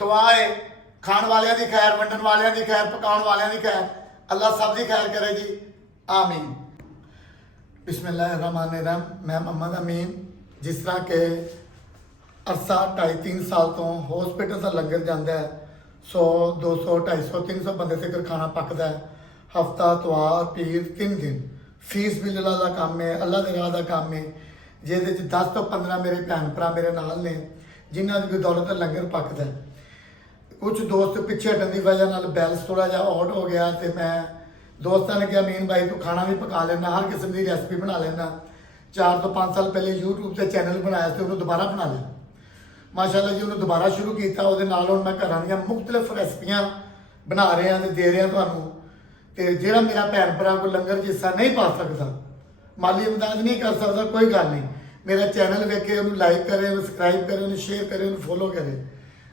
दुआ है खाण वालियां दी खैर, वंडन वालियां दी खैर, पकाउण वालियां दी खैर, अल्लाह सब दी खैर करे जी, आमीन। बिस्मिल्लाहिर्रहमानिर्रहीम। मैं मोहम्मद अमीन। जिस तरह के अरसा 2.5-3 साल तो हॉस्पिटल का लंगर जाता है, 100 200 250 300 बंदे तक खाना पकता है, हफ्ता इतवार पीर 3 दिन फीस बिल का काम है, अल्लाह के राह का काम है, जिहदे 10 तो 15 मेरे भैन भरा मेरे नाल ने जिन्हों की बदौलत लंगर पकता है। कुछ दोस्त पिछे हटन की वजह नाल बैलेंस थोड़ा जहा आउट हो गया, तो मैं दोस्तों ने कहा अमीन भाई तू खाना भी पका लेना, हर किस्म की रेसिपी बना लेना। 4 तो 5 साल पहले यूट्यूब से चैनल बनाया तो उन्होंने दोबारा बना लिया, माशाअल्लाह जी उन्होंने दोबारा शुरू किया। वो मैं घर दी मुख्तलिफ रेसिपियाँ बना रहा तो दे रहा थानू। तो जोड़ा मेरा भैन भरा कोई लंगर जिस्सा नहीं पा सकता, माली इमदाद नहीं कर सकता, कोई गल नहीं, मेरा चैनल वेखे उन्होंने लाइक करे, उन्होंने सबसक्राइब करे, उन्होंने शेयर करे, उन्होंने फॉलो करे।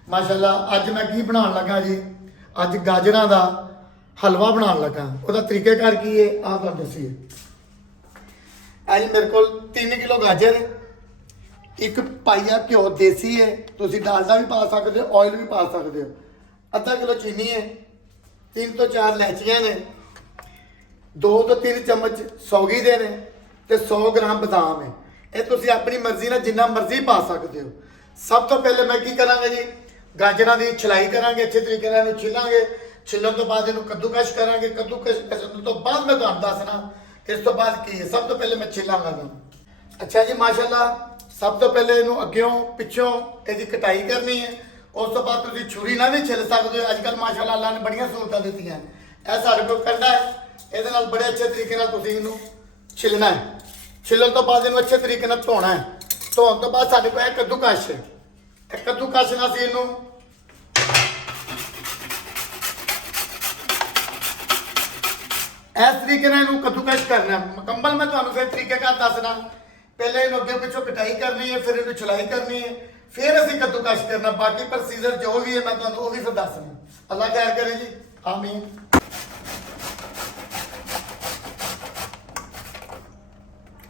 माशाअल्लाह अज मैं की बना लगा जी, अज गाजर का हलवा बना लगा। वह तरीकेकार की है आप दसीए। अज मेरे को 3 किलो गाजर, 1 पाइया घ्यो देसी है, तुम डालडा भी पा सकते हो, ऑयल भी पा सकते हो, आधा किलो चीनी है, 3 तो 4 इलायचियाँ ने, 2 तो 3 चम्मच सौगी दे ने, ते 100 ग्राम बादाम है। ये तुम अपनी मर्जी ना जिन्ना मर्जी पा सकते हो। सब तो पहले मैं की करांगा जी, गाजर की छिलाई करांगे, अच्छे तरीके नाल छिलांगे, छिलन तो बाद इनू कद्दूकश करांगे, कद्दूकश करन तो बाद मैं तुहानू दसना इस तो बाद की है। सब तो पहले मैं छिलांगा ना। अच्छा जी माशाअल्लाह, सब तो पहले इनू अग्यों पिछों इसकी कटाई करनी है, उस तो बाद तुसीं छुरी नाल भी छिल सकते हो। अजकल माशाअल्लाह अल्लाह ने बड़ियां सहूलतां दित्तियां, यह साडे कोल कंडा है, इहदे नाल बड़े अच्छे तरीके नाल तुसीं इनू छिलना है। छिलन तो बाद इनू अच्छे तरीके नाल धोना है, धोने तो बाद साडे कोल कद्दूकश है, कद्दूकश नाल असीं इनू इस तरीके इनू कद्दूकश करना मुकम्मल। मैं तुम्हें फिर तरीकेकार दसना, पहले इनू अगे पिछों कटाई करनी है, फिर इनू छिलाई करनी है, फिर असीं कद्दूकश करना। बाकी प्रोसीजर जो भी है मैं तुम्हें वो भी फिर दसना। अल्लाह खैर करे जी, आमीन।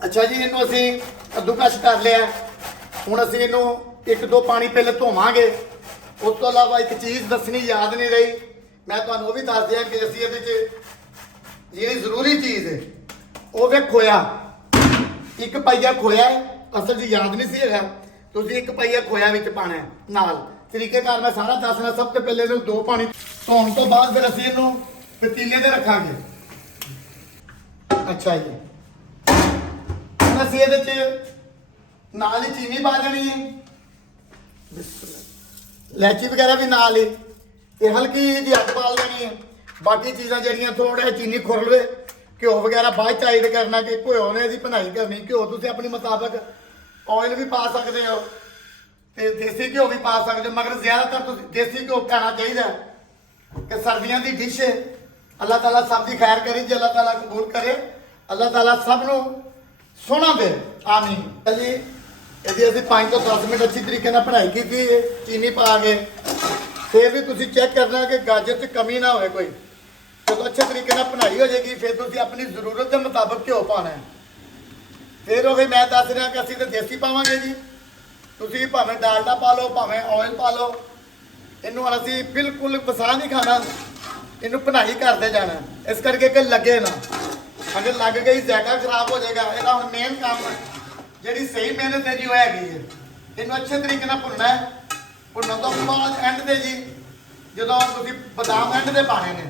अच्छा जी, इनू असीं कद्दूकश कर लिया, हुण असीं इनू 1-2 पानी पहले धोवांगे। उस तो इलावा एक चीज़ दसनी याद नहीं रही, मैं तुहानू वो भी दस दियां कि असीं इहदे च जी जरूरी चीज़ है वो वे खोया, 1 पाइया खोया है, असल जी याद नहीं सी है, तुम 1 पाइया खोया विच पाना है नाल। तरीकेकार मैं सारा दसना। सब तो पहले 2 पानी धोने तो बाद फिर असीं इहनूं पतीले ते रखांगे। अच्छा जी, हुण असीं इहदे च नाल ही चीनी पा देनी है, इलायची वगैरह भी नाल ही, ते हल्की जी अग पाल देनी है। बाकी चीज़ां जड़ियां थोड़ा चीनी खुर लवे, घ्यो वगैरह बाद ऐड करना कि घ्यो ने इसकी भनाई करनी। घ्यो तुम अपने मुताबिक ऑयल भी पा सकते हो, तो देसी घ्यो भी पा सकते हो, मगर ज़्यादातर तुम देसी घ्यो पाना चाहिए कि सर्दियों की डिश है। अल्लाह ताला सब की खैर करे जी, अल्लाह ताला कबूल करे, अल्लाह ताला सब नूं सोहना दे, आमीन जी। यदि असीं 5 तो 10 मिनट अच्छी तरीके नाल भनाई की चीनी पा के, फिर भी तुसीं चेक करना कि गाजर च कमी ना होवे कोई। जो अच्छे तरीके नाल भनाई हो जाएगी, फिर तुसीं अपनी जरूरत के मुताबिक घ्यो पाना है। फिर वो मैं दस रहा कि असीं तो देसी पावांगे जी, तुसीं भावें डालडा पा लो, भावें ऑयल पा लो। इनू असीं बिल्कुल वसा नहीं खाना, इनू भनाई करते जाना, इस करके कि लगे ना, अगर लग गई जायका खराब हो जाएगा। इसका हुण मेन काम जी सही मेहनत है जी वो हैगी है, इनू अच्छे तरीके नाल भुनना है। भुनन तो बाद एंड ते जी जो तुसीं बादाम एंड ते पाने ने,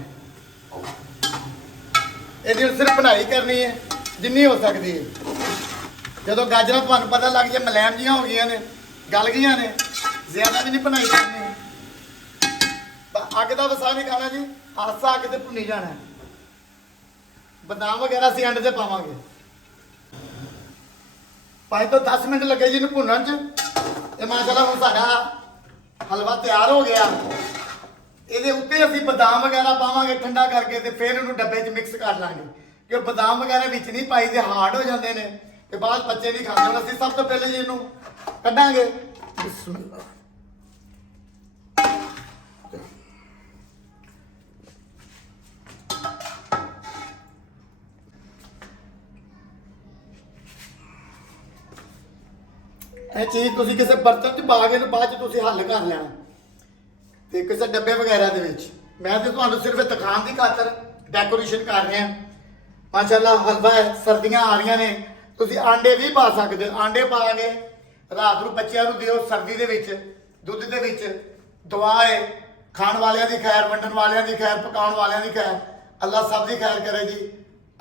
ये सिर्फ भनाई करनी है जिन्नी हो सकती है। जो गाजर तुहानू पता लग जाए मुलायम जी हो गई ने, गल गई ने, ज्यादा भी नहीं भनाई करनी, अग का वसा नहीं खाना जी, आसा अग से भुनी जाना है। बादाम वगैरह असीं एंड से पावांगे। 5 तो 10 मिनट लगे जी भुनन च, माशाअल्लाह हुण साडा हलवा तैयार हो गया। ये उत्ते असीं बादाम वगैरह पावांगे ठंडा करके, तो फिर इन्हूं डब्बे च मिक्स कर लांगे, क्योंकि बादाम वगैरह विच नहीं पाई तो हार्ड हो जाते हैं, तो बाद बच्चे नहीं खाते। असीं सब तो पहले जी इन्हूं कढ़ांगे। बिस्मिल्लाह, ਇਹ ਚੀਜ਼ ਤੁਸੀਂ ਕਿਸੇ ਬਰਤਨ 'ਚ ਪਾ ਕੇ बाद तुसीं हल कर लेना। ਤੇ ਕਿਸੇ ਡੱਬੇ ਵਗੈਰਾ ਦੇ ਵਿੱਚ। ਮੈਂ ਤੇ ਤੁਹਾਨੂੰ ਸਿਰਫ ਦਿਖਾਉਣ ਦੀ ਖਾਤਰ ਡੈਕੋਰੇਸ਼ਨ ਕਰ ਰਿਹਾ। ਮਾਸ਼ਾਅੱਲਾ ਹਲਵਾ ਹੈ, ਸਰਦੀਆਂ ਆ ਰਹੀਆਂ ਨੇ, ਤੁਸੀਂ ਆਂਡੇ ਵੀ ਪਾ ਸਕਦੇ ਹੋ। ਆਂਡੇ ਪਾ ਕੇ ਰਾਤ ਨੂੰ ਬੱਚਿਆਂ ਨੂੰ ਦਿਓ ਸਰਦੀ ਦੇ ਵਿੱਚ, ਦੁੱਧ ਦੇ ਵਿੱਚ। ਦੁਆ ਹੈ ਖਾਣ ਵਾਲਿਆਂ ਦੀ ਖੈਰ, ਵੰਡਣ ਵਾਲਿਆਂ ਦੀ ਖੈਰ, ਪਕਾਉਣ ਵਾਲਿਆਂ ਦੀ ਖੈਰ। ਅੱਲਾ ਸਭ ਦੀ ਖੈਰ ਕਰੇ ਜੀ,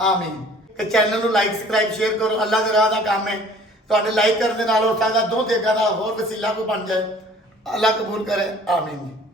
ਆਮੀਨ। ਤੇ ਚੈਨਲ ਨੂੰ ਲਾਈਕ ਸਬਸਕ੍ਰਾਈਬ ਸ਼ੇਅਰ ਕਰੋ। ਅੱਲਾ ਦੇ ਰਾਹ ਦਾ ਕੰਮ ਹੈ, ਤੁਹਾਡੇ ਲਾਈਕ ਕਰਨ ਦੇ ਨਾਲ ਹੋ ਸਕਦਾ 2 ਦੇਗਾਂ ਦਾ ਹੋਰ ਵਸੀਲਾ ਕੋਈ ਬਣ ਜਾਏ। ਅੱਲਾ ਕਬੂਲ करे, आमीन।